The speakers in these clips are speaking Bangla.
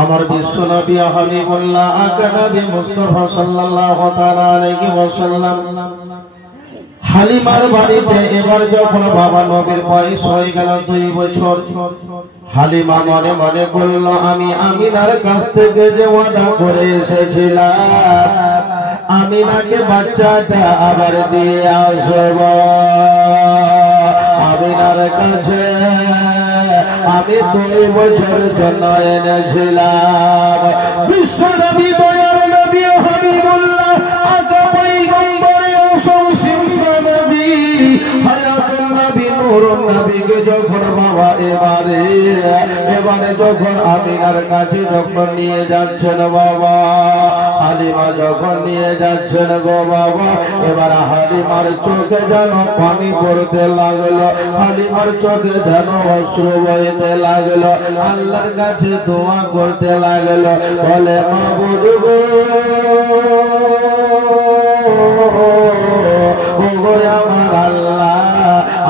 আমার বিশ্ব নবী হাবিবুল্লাহ আকা নবী মুস্তাফা সাল্লাল্লাহু তাআলা আলাইহি ওয়াসাল্লাম হালিমার বাড়িতে এবার যখন বাবা নবীর বয়স হয়ে গেল 2 বছর, হালিমা মনে মনে বলল, আমি আমিনার কাছ থেকে যে ওয়াদা করে এসেছিলাম আমিনাকে বাচ্চাটা আবার দিয়ে আসব। আমিনার কাছে আমি 2 বছরের জন্য এনেছিলাম। বিশ্ব নবী দয়ার নবী হাবিবুল্লাহ আকা পয়গম্বর অসংসিদ্ধ নবী হায়াতুন নবী নূরুন নবীকে যখন বাবা এবারে যখন আমিনার কাছে যখন নিয়ে যাচ্ছেন বাবা, হালিমা যখন নিয়ে যাচ্ছেন গো বাবা, এবার হালিমার চোখে যেন পানি পড়তে লাগলো, হালিমার চোখে যেন অশ্রু বইতে লাগলো, আল্লাহর কাছে দোয়া করতে লাগলো, বলে মাবুদ গো, ওগো আমার আল্লাহ,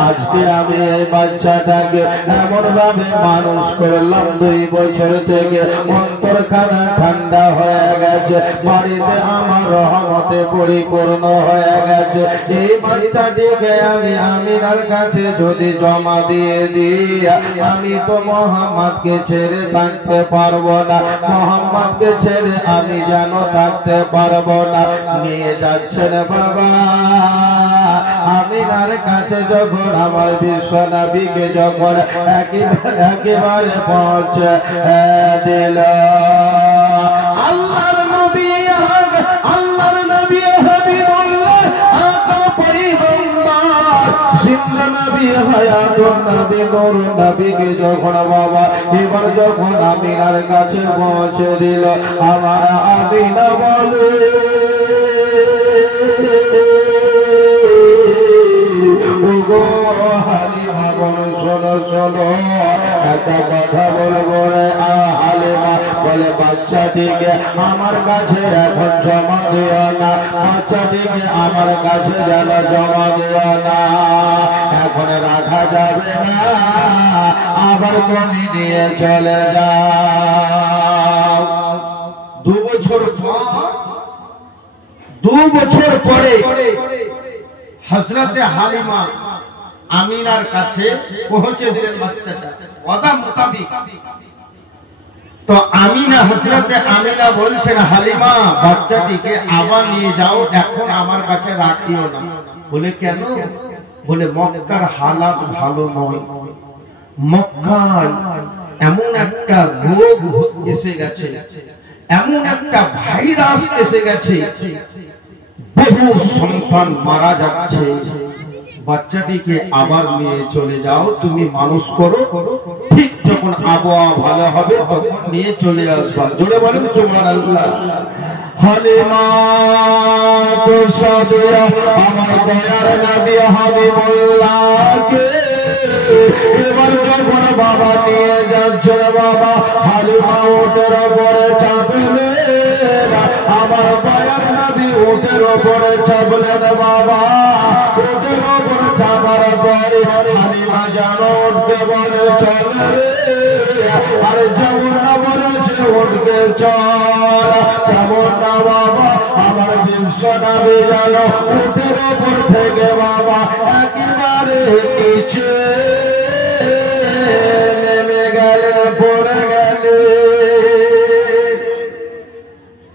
আজকে আমি এই বাচ্চাটাকে এমন ভাবে মানুষ করলাম 2 বছর থেকে অন্তরখানা ঠান্ডা হয়ে গেছে, বাড়িতে আমার রহমতে পরিপূর্ণ হয়ে গেছে। এই বাচ্চাটিকে আমি আমিনার কাছে যদি জমা দিয়ে দিই, আমি তো মোহাম্মদকে ছেড়ে থাকতে পারবো না, মোহাম্মদকে ছেড়ে আমি যেন থাকতে পারবো না। নিয়ে যাচ্ছেন বাবা আমিনার কাছে যখন আমার বিশ্ব নবীকে যখন একেবারে পৌঁছে দিল, আল্লাহর নবী হাবিবুল্লাহ আকা পয়গম্বর জিন্দা নবী হায়াতুন নবী নূরুন নবীকে যখন বাবা এবার যখন আমিনার কাছে পৌঁছে দিল, আমার আমিনা বলে, হালিমা বলে, শোনো শোনো একটা কথা বলবো রে। হালিমা বলে, বাচ্চাটিকে আমার কাছে এখন জমা দিও না, বাচ্চাটিকে আমার কাছে যেন জমা দিও না, এখন রাখা যাবে না, আবার তুমি নিয়ে চলে যাও। 2 বছর পরে হযরতে হালিমা আমিনার কাছে পৌঁছে দিলেন বাচ্চাটা ওয়াদা মোতাবেক। তো হযরতে আমিনা বলছেন, হালিমা বাচ্চাটিকে আবার নিয়ে যাও, এখন আমার কাছে রাখিও না। বলে কেন? বলে মক্কার হালাত ভালো নয়, মক্কায় এমন একটা রোগ এসে গেছে, এমন একটা ভাইরাস এসে গেছে, বহু সন্তান মারা যাচ্ছে, বাচ্চাটিকে আবার নিয়ে চলে যাও, তুমি মানুষ করো, ঠিক যখন আবহাওয়া ভালো হবে তখন নিয়ে চলে আসবা। জোরে বলেন সুবহানাল্লাহ। হালিমা তো সাদিয়া আমার দয়ার নবী হাবিবুল্লাহকে এবার যখন বাবা নিয়ে যাচ্ছে, বাবা হালিমা ওটার উপরে চাপলে, আমার দয়ার নবী ওটার উপরে চাপলেন, বাবা ওটার উপরে চাপার পরে হালিমা যেন উঠতে বলে, চল রে, আরে যেমন না বলেছে উঠতে চল, তেমন না বাবা আমার বিশ্ব নবী যেন উটের উপর থেকে বাবা একেবারে নিচে নেমে গেলেন, পড়ে গেলেন।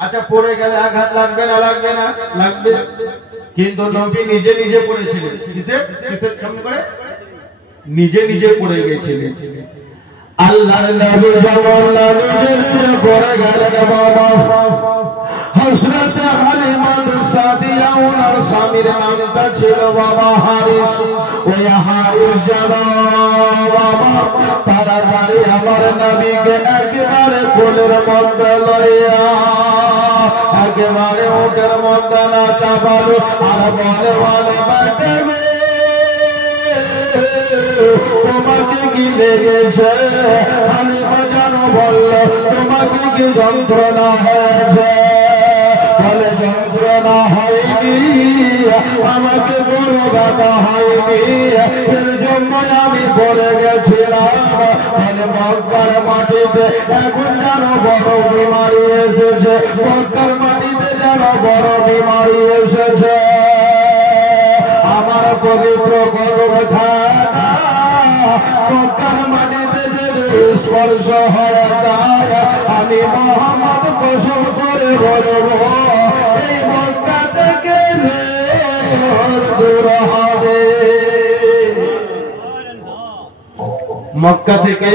আচ্ছা, পড়ে গেলে আঘাত লাগবে না? লাগবে না? লাগবে। কিন্তু নবী নিজে নিজে পড়েছিলেন। কিসে কেমন করে? নিজে নিজে পড়ে গেছিলেন। আল্লাহর নবী যেমন নিজে নিজে পড়ে গেলেন, বাবা হযরত হালিমা সাদিয়া ওনার স্বামীর নামটা ছিল বাবা হারিস। ওই হারিস বাবা তাড়াতাড়ি আমার নবীকে একেবারে কোলের মধ্যে লইয়া একেবারে ওদের মধ্যে না চাপালো, আর বলে বলে বেটে তোমাকে কি লেগেছে? হালিমা যেন বলল, তোমাকে কি যন্ত্রণা হয়েছে? বলে যন্ত্রণা হয়নি, আমাকে বড় ব্যথা হয়নি, এর জন্য আমি পড়ে গেছিলাম। মক্কার মাটিতে এখন যেন বড় বিমারি এসেছে, মক্কার মাটিতে যেন বড় বিমারি এসেছে। আমার পবিত্র কদমখানা মক্কার মাটিতে যদি স্পর্শ হয়ে যায়, আমি মোহাম্মদ কসম করে বলবো এই মক্কা থেকে দূর হবে। মক্কা থেকে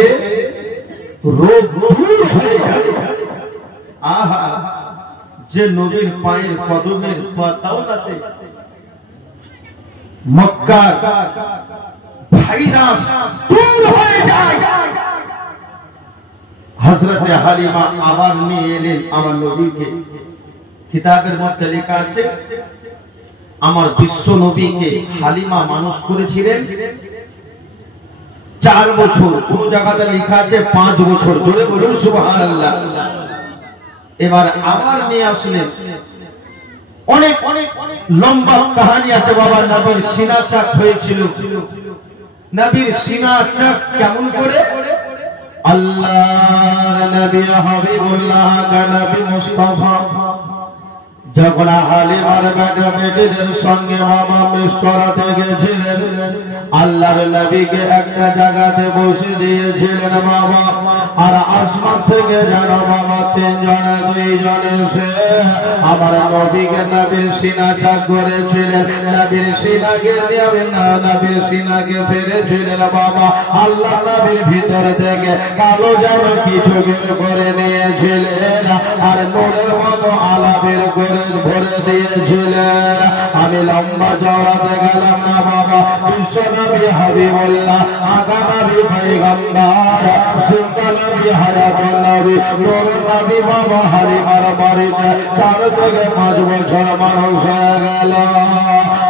রোগ দূর হয়ে যাবে। আহা, যে নবীর পায়ের কদমের পাতাওলাতে মক্কার ভাইরাস দূর হয়ে যায়। হযরতে হালিমা আবার নিয়ে এলেন আমার নবীকে। কিতাবের মধ্যে লেখা আছে আমার বিশ্ব নবীকে হালিমা মানুষ করেছিলেন 4 বছর, কোন জায়গাতে লেখা আছে 5 বছর। জোরে বলুন সুবহানাল্লাহ। এবার আবার নিয়ে আসলেন। অনেক অনেক লম্বা কাহিনী আছে বাবা। নবীর সিনা চাক হয়েছিল। নবীর সিনা চাক কেমন করে? আল্লাহর নবী হাবিবুল্লাহ নবী মুস্তাফা যখন হালিমার বেটা বেটিদের সঙ্গে মামা মিস করাতে গেছিলেন, আল্লাহর নবীকে একটা জায়গাতে বসে দিয়েছিলেন বাবা। আর আসমান থেকে যেন বাবা 3 জনে 2 জনে এসে আমার নবীকে নবীর সিনা চাক করেছিলেন। নবীর সিনাকে নেবেন না, নবীর সিনাকে ফেলেছিলেন বাবা। আল্লাহ নবীর ভিতর থেকে কালো যেন কিছু বের করে নিয়েছিলেন, আর নূরের মতো আলা বের করে ভরে দিয়েছিলেন। আমি লম্বা চওড়াতে গেলাম না বাবা। বিশ্ব নবী হাবিবুল্লাহ, আগা নবী পয়গম্বর, সিদ্ধ নবী হায়াতুন নবী, নূর নবী বাবা হালিমার বাড়িতে 4 থেকে 5 বছর মানুষ হয়ে গেল।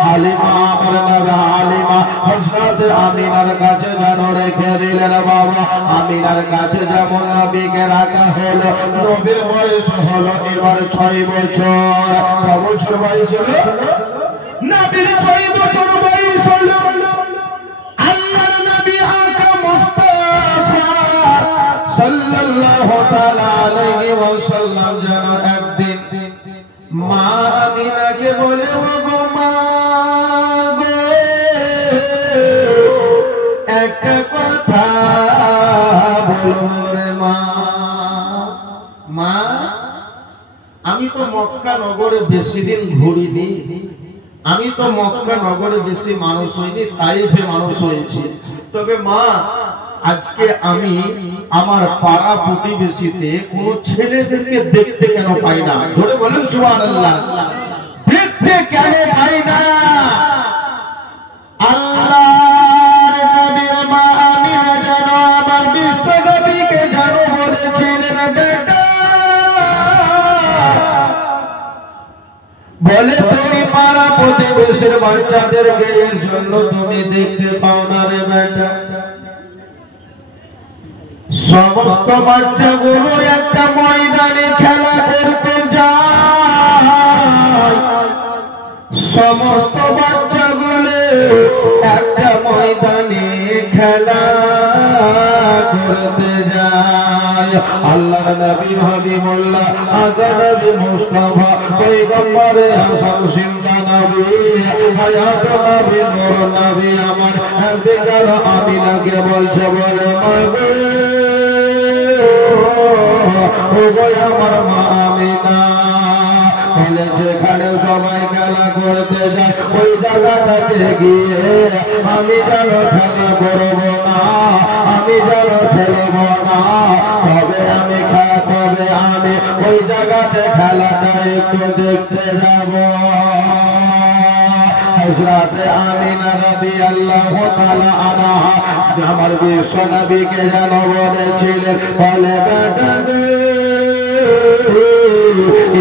হালিমা আমার নবী হালিমা হযরত আমিনার কাছে যেন রেখে দিলেন বাবা। আমিনার কাছে যেমন নবীকে রাখা হলো, নবীর বয়স হলো এবার 6 বছর। কত বছর বয়স হলো? নবীর 6 বছর বয়স হলো। আল্লাহর নবী আকা মুস্তাফা সাল্লাল্লাহু তাআলা আলাইহি ওয়াসাল্লাম যেন একদিন মা আমিনাকে বলে, ও গো মা গো, একটা কথা বলবো রে মা। মা, আমি তো মক্কা নগরে বেশি দিন ঘুরিনি, আমি তো মক্কা নগরে বেশি মানুষ হইনি, তাইফে মানুষ হয়েছি। তবে মা, আজকে আমি আমার পাড়া প্রতিবেশীতে কোন ছেলেদেরকে দেখতে কেন পাই না? জোরে বলেন সুবহানাল্লাহ। দেখতে কেন পাই না? আল্লাহর নবীর মা আমিনা যেন আমার বিশ্ব নবীকে যেন বলেছিলেন, বেটা বলে তুমি পাড়া প্রতিবেশীর বাচ্চাদেরকে এর জন্য তুমি দেখতে পাও না রে বেটা। সমস্ত বাচ্চাগুলো একটা ময়দানে খেলা করতে যায়, সমস্ত বাচ্চাগুলো একটা ময়দানে খেলা করতে যায়। আল্লাহ নবী হাবিবুল্লাহ আগা নবী মুস্তাফা পয়গম্বরে আযম সিন্দা নবী হায়াত নবী নূর নবী আমার একদিন আমিনাকে বলছে, বলে মাগো ও গো আমার মা আমিনা, বলে যেখানে সবাই খেলা করতে যায় ওই জায়গাটাতে গিয়ে আমি যেন খেলা করবো না, আমি যেন খেলবো না। তবে আমি ওই জায়গাতে খেলাটা একটু দেখতে যাব। হযরতে আমিনা রাদিয়াল্লাহু তাআলা আনহা আমার বিশ্ব নবীকে যেন বলেছিলেন, বলে বেটা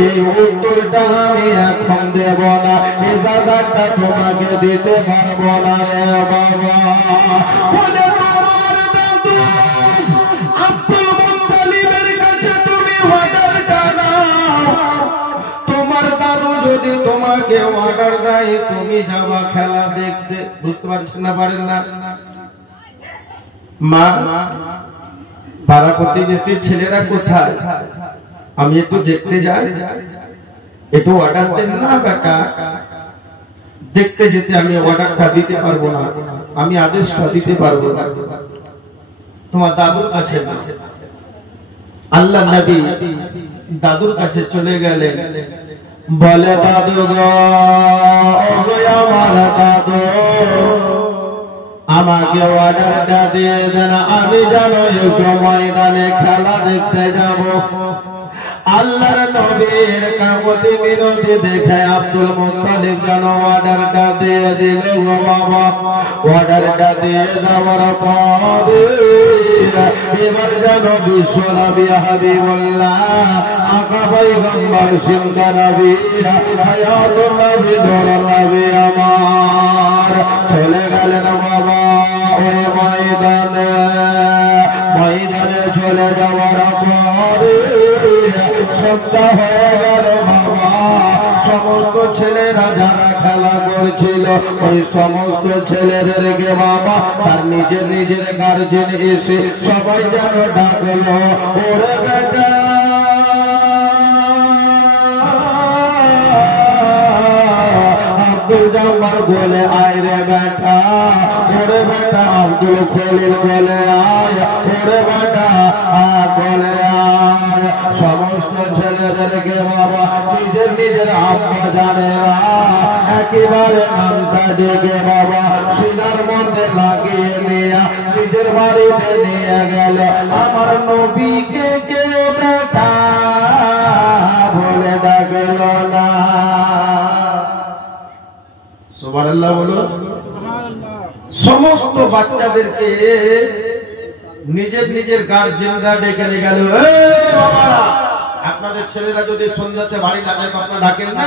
এই উত্তরটা আমি এখন দেব না, এই জায়গাটা তোমাকে দিতে পারবো না রে বাবা। বলে তোমার দাদু আব্দুল মুত্তালিবের কাছে তুমি অর্ডারটা নাও। তোমার দাদু যদি তোমার তোমাকে অর্ডার দেয় তুমি যাবা খেলা দেখতে, বুঝতে পারছেন না, পারেন না? মা, পাড়া প্রতিবেশী ছেলেরা কোথায়, আমি একটু দেখতে যাই, একটু অর্ডার দেন না বেটা। দেখতে যেতে আমি অর্ডারটা দিতে পারবো না, আমি আদেশটা দিতে পারবো না। তোমার দাদুর কাছে না, আল্লাহ নবী দাদুর কাছে চলে গেলেন। বলে দাদু গো, আমার দাদু, আমাকে অর্ডারটা দিয়ে দেন, আমি জানো একটু ময়দানে খেলা দেখতে যাব। আল্লাহর নবীর কামতি মিনতি দেখে আব্দুল মুত্তালিব যেন অর্ডারটা দিয়ে দিল গো বাবা। অর্ডারটা দিয়ে দেওয়ার পরে এবার যেন বিশ্ব নবী হাবিবুল্লাহ আকা পয়গম্বর সিমকা নবী হায়াতুন নবী নূর নবী আমার চলে গেলেন বাবা ওই ময়দানে। ময়দানে চলে যাওয়ার পরে সন্ধ্যা হয়ে গেল বাবা। সমস্ত ছেলেরা যারা খেলা করছিল ওই সমস্ত ছেলেদেরকে বাবা তার নিজের নিজের গার্জেন এসে সবাই যেন ডাকলো, ওরে বেটা আব্দুল জব্বার বলে আয় রে বেটা, ওরে বেটা আব্দুল খলিল বলে আয়, ওরে বেটা বলে আয়। সমস্ত ছেলেদেরকে বাবা নিজের নিজের আব্বা জানেরা একেবারে নামটা ডেকে বাবা সিনার মধ্যে লাগিয়ে নিয়ে নিজের বাড়িতে নিয়ে গেল। আমার নবীকে কে বেটা বলে ডাকল না। সুবহানাল্লাহ বলো। সমস্ত বাচ্চাদেরকে নিজের নিজের গার্জেনরা ডেকে নিয়ে গেল। বাবারা, আপনাদের ছেলেরা যদি সন্ধ্যাতে বাড়ি না যায় আপনারা ডাকেন না?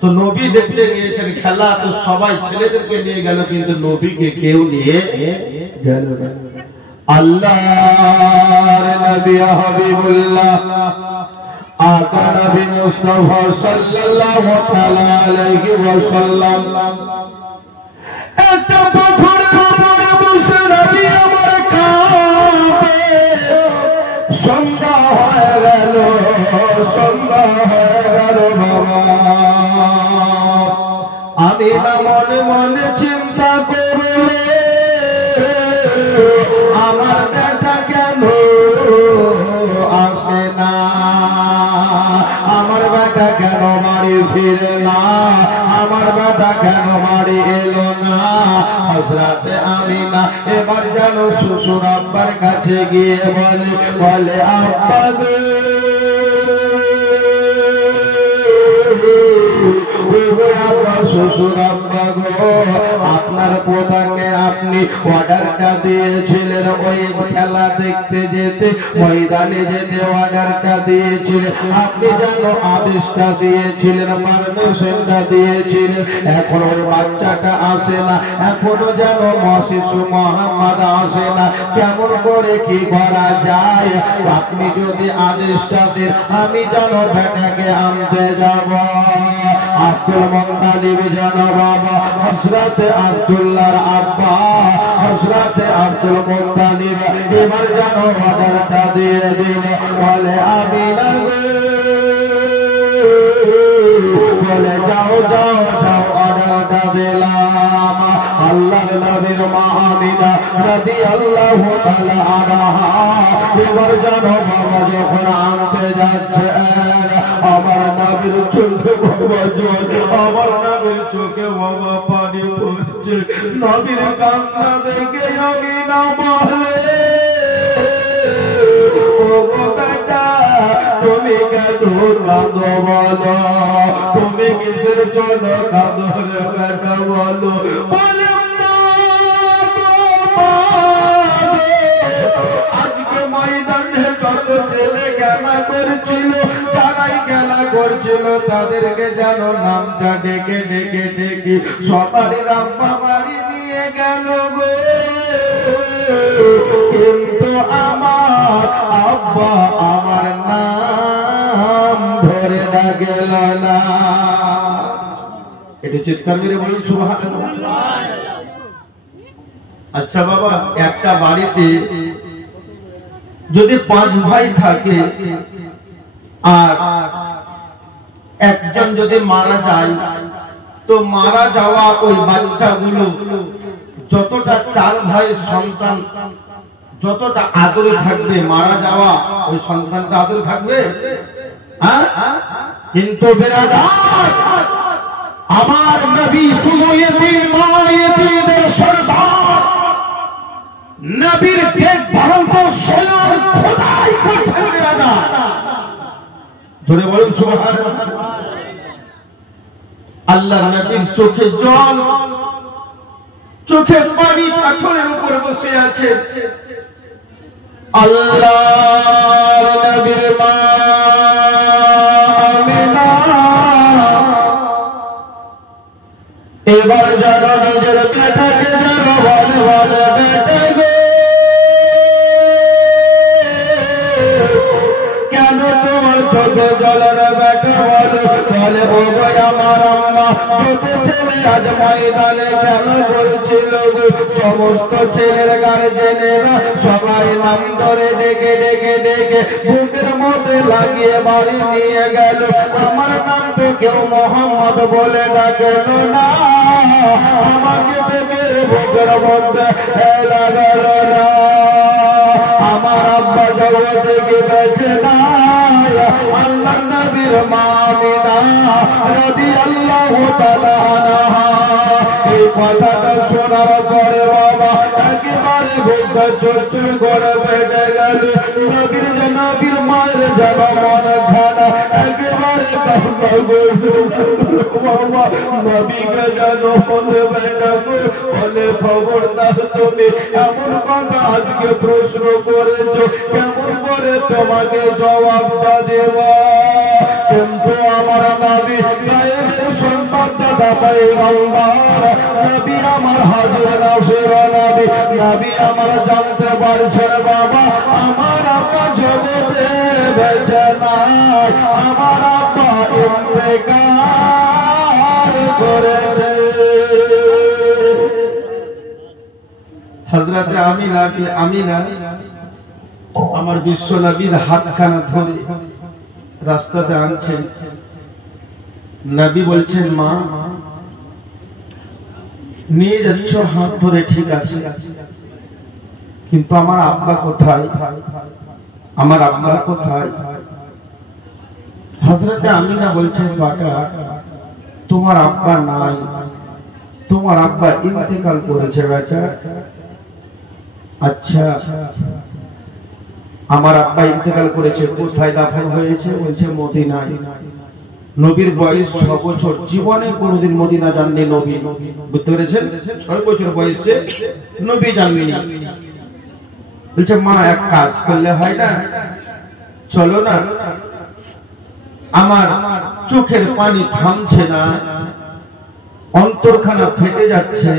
তো নবী দেখতে গিয়েছেন খেলা, তো সবাই ছেলেদেরকে নিয়ে গেল কিন্তু নবীকে কেউ নিয়ে গেল না। আল্লাহর নবী হাবিবুল্লাহ আকা নবী মুস্তাফা সাল্লাল্লাহু তাআলা আলাইহি ওয়াসাল্লাম একটা পাথরের উপরে বসে নবী আমার কাঁদে। সন্ধ্যা হয়ে গেল, সন্ধ্যা হয়ে গেল বাবা। আমি না মনে মনে চিন্তা করলে আমার বেটা কেন আসে না, আমার বেটা কেন বাড়ি ফিরে না, আমার বেটা কেন বাড়ি এলো না। হযরতে আমিনা এবার যেন শ্বশুর আব্বার কাছে গিয়ে বলে আব্বা গো, শ্বশুর আব্বা গো, আপনার পোতাকে আপনি অর্ডারটা দিয়েছিলেন ওই খেলা দেখতে যেতে, ময়দানে যেতে অর্ডারটা দিয়েছিলেন, আপনি যেন আদেশটা দিয়েছিলেন, পারমিশনটা দিয়েছিলেন, এখন ওই বাচ্চাটা আসে না, এখনো যেন শিশু মোহাম্মদ আসে না, কেমন করে কি করা যায়? আপনি যদি আদেশটা দেন আমি যেন বেটাকে আনতে যাব। আব্দুল মুত্তালিব যেন বাবা হযরতে আব্দুল্লাহর আব্বা হযরতে আব্দুল মুত্তালিব এবার যেন অর্ডারটা দিয়ে দিল। বলে আমিনা গো, বলে যাও যাও যাও, অর্ডারটা দিলাম। আল্লাহর নবীর মা আমিনা রাদিয়াল্লাহু তাআলা আনহা এবার যেন বাবা যখন আনতে যাচ্ছেন আমার নবীর চোখে বাবা জল, আমার নবীর চোখে বাবা পানি পড়ছে। নবীর কান্না দেখে আমিনা বলে ও বেটা তুমি কেন কাঁদো বলো, তুমি কিসের জন্য কাঁদো রে বেটা বলো। বলে আজকে ময়দানে যত ছেলে খেলা করছিল, যারাই খেলা করছিল তাদেরকে যেন নামটা ডেকে ডেকে ডেকে সবারই রাম্মা বাড়ি নিয়ে গেল গো, কিন্তু আমার আব্বা আমার নাম ধরে ধরে গেল না। একটু চিৎকার মেরে বলুন সুবহানাল্লাহ। আচ্ছা বাবা, একটা বাড়িতে যদি 5 ভাই থাকে আর একজন যদি মারা যায়, তো মারা যাওয়া ওই বাচ্চাগুলো যতটা 4 ভাইয়ের সন্তান যতটা আদরে থাকবে, মারা যাওয়া ওই সন্তানটা আদরে থাকবে। হ্যাঁ, কিন্তু বেরাদার, আমার নবী শুধু এতিম নয়, এতিমদের সরদার। নবীর দেখভাল তো স্বয়ং খোদাই করছেন বেরাদার। জোরে বলুন সুবহানাল্লাহ। আল্লাহর নবীর চোখে জল, চোখে পানি, পাথরের উপর বসে আছে। আল্লাহর নবীর মা আমিনা এবার যারা নিজের বেটাকে যারা বলে বলে বেটে গো, কেন তোমার চোখে জলের বেটা বলে বলে ও গো আমার আম্মা, ছোট ছেলে আজ ময়দানে কেন বলছিল গো? সমস্ত ছেলের গার্জেনেরা সবাই নাম ধরে ডেকে ডেকে ডেকে বুকের মধ্যে লাগিয়ে বাড়ি নিয়ে গেল। আমার নাম তো কেউ মোহাম্মদ বলে ডাকেল না, আমাকে ডেকে বুকের মধ্যে লাগাল না। আমার আব্বা জগতে কি বেঁচে নাই, আল্লাহ নবীর মা আমিনা রাদিয়াল্লাহু তাআলা আনহা। এই কথাটা শোনার পরে বাবা একেবারে বুকটা চুরচুর করে ফেটে গেল। নবীর মায়ের যেন মন খানা একেবারে বাবা, নবীকে যেন বলে বেটা গো, বলে খবরদার তুমি এমন কথা আজকে প্রশ্ন করেছো, কেমন করে তোমাকে জবাবটা দেব? কিন্তু আমার নবী গায়েবের সন্তানদাতা পয়গম্বর নবী আমার হাজির নাসির নবী, নবী আমার জানতে পারছেন বাবা আমার আব্বা জগতে বেঁচে নাই, আমার আব্বা ইন্তেকাল করেছে। হযরতে আমিনা আমার বিশ্ব নবীর হাতখানা ধরে রাস্তাতে আনছেন। নবী বলছেন, মা নিয়ে যাচ্ছ হাত ধরে, ঠিক আছে, কিন্তু আমার আব্বা কোথায়? আমার আব্বা কোথায়? হযরতে আমিনা বলছেন, বাটা তোমার আব্বা নাই, তোমার আব্বা ইন্তেকাল করেছে বেটা। আচ্ছা, আমার আব্বা ইন্তেকাল করেছে, কোথায় দাফন হয়েছে? বলছে মদিনায়। নবীর বয়স 6 বছর, জীবনে কোনোদিন মদিনা যাননি নবী, বুঝতে পেরেছেন? 6 বছর বয়সে নবী জানবেনি। বলছে মা এক কাজ করলে হয় না, চলো না, আমার চোখের পানি থামছে না, অন্তরখানা ফেটে যাচ্ছে,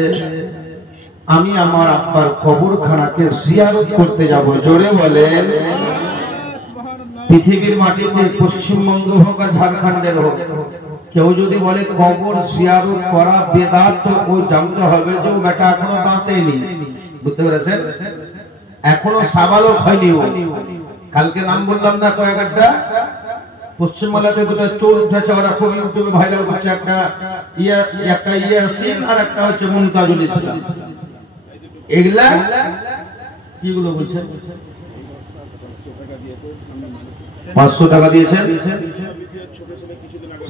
আমি আমার আব্বার কবরখানাকে জিয়ারত করতে যাব। জোরে বলেন। পৃথিবীর মাটিতে পশ্চিমবঙ্গ হোক আর ঝাড়খণ্ডের হোক, কেউ যদি বলে কবর জিয়ারত করা বেদাত, তো ওই জানতে হবে যে ও বেটা এখনো দাঁতেনি, বুঝতে পেরেছেন? এখনো সাবালক হয়নি। কালকে নাম বললাম না কয়েকটা, পশ্চিমবাংলাতে দুটো চোর উঠেছে, ওরা খুব ইউটিউবে ভাইরাল করছে, একটা ইয়াসিন আর একটা হচ্ছে মুমতাজুল ইসলাম। এগুলা কিগুলো বলছেন? 500 টাকা দিয়েছেন।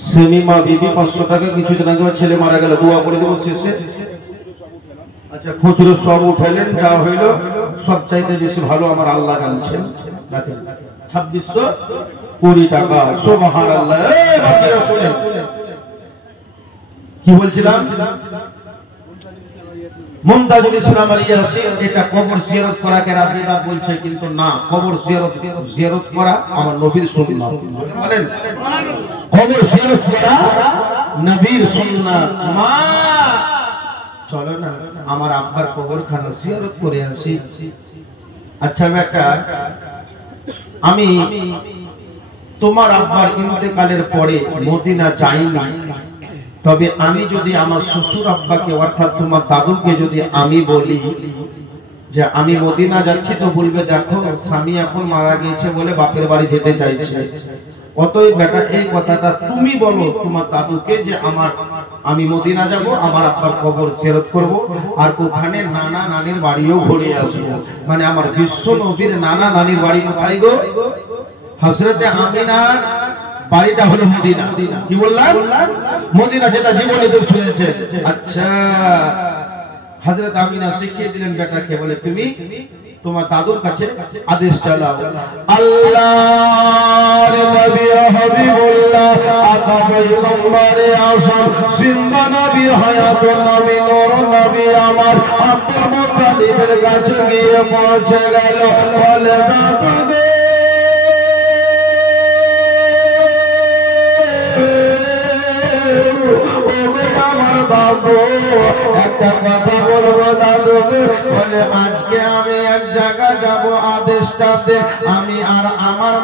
সেমিমা বিবি 500 টাকা, কিছুদিন আগে ছেলে মারা গেল, দোয়া করে দেবো শেষে। আচ্ছা, খুচরো সব উঠাইলেন, যা হইল সব চাইতে বেশি ভালো আমার আল্লাহ জানছেন, 2620 টাকা। সুবহানাল্লাহ। শুনেন কি বলছিলাম, মুমতাজুল ইসলাম আর ইয়াসিন, এটা কবর জিয়ারত করাকে রাবেদাত বলছে, কিন্তু না, কবর জিয়ারত করা আমার নবীর সুন্নাত। বলেন কবর জিয়ারত করা নবীর সুন্নাত। মা চলো না আমার আব্বার কবরখানা জিয়ারত করে আসি। আচ্ছা বেটা, আমি তোমার আব্বার ইন্তেকালের পরে মদিনা যাইনি, তবে আমি যদি আমার শ্বশুর আব্বাকে অর্থাৎ তোমার দাদুকে যদি আমি বলি যে আমি মদিনা যাচ্ছি, তো বলবে দেখো স্বামী এখন মারা গিয়েছে বলে বাপের বাড়ি যেতে চাইছে। অতএব বেটা এই কথাটা তুমি বলো তোমার দাদুকে যে আমি মদিনা যাব, আমার আব্বার কবর জিয়ারত করব, আর ওখানে নানা নানির বাড়িও ঘুরে আসবো। মানে আমার বিশ্ব নবীর নানা নানির বাড়ি কোথায় গো? হযরতে আমিনার বাড়িটা হলো মদিনা। কি বললাম? মদিনা, যেটা জীবনীতে শুনেছেন। আচ্ছা, হযরত আমিনা শিখিয়ে দিলেন বেটাকে, বলে তুমি তোমার দাদুর কাছে আদেশটা দাও। আল্লাহর নবী হাবিবুল্লাহ আকা পয়গম্বরে আযম জিন্দা নবী হায়াতুন নবী নূর নবী আমার আব্দুল মুত্তালিবের কাছে গিয়ে পৌঁছে গেল। বলে দাদু গে, আমার দাদু একটা কথা বলবো দাদু। বলে আজকে আমি এক জায়গা যাব, আদেশটা দে। আমি আর আমার